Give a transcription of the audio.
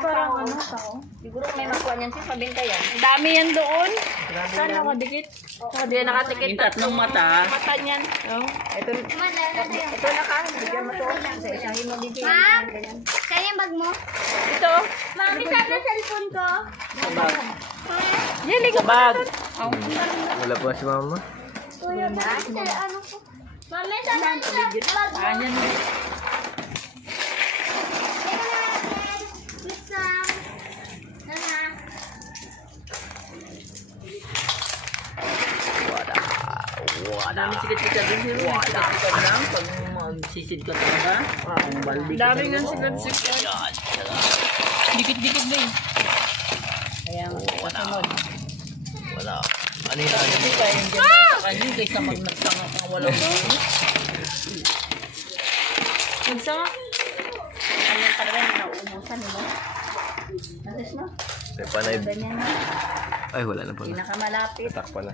parang ano, tao. Siguro may makuha niyan siya, pabinta yan. Ang dami yan doon. Saan nakadikit? Hindi natikit. Yung tatlong mata. Mata niyan. Oh. Ito na ka, bigyan mo to. Sa isang himagiging. Ma'am, kaya yung bag mo? Ito. Mami, saan na cellphone ko? Yan, Sa bag. Wala pa si mama. Kuya, bakit ano ko? Mami, saan na bag mo? Ayan. Wait lang. Nana. Dami sikat-sikat din sila. Sikat-sikat lang. Pag magsisid ka talaga. Ang baldi ka Dami nga talaga. sikat-sikat. Dikit-dikit ba eh. Kaya nga, kasunod. Wala. Ano yun? Kasi kaya yung dyan sa kanya kaysa magnagsanga kang walang Magsama. Ganyan talaga, hindi nauumusan, diba? Nasis no? May panay. Ganyan na. Ay, wala na pala. Pinakamalapit. Atak pala.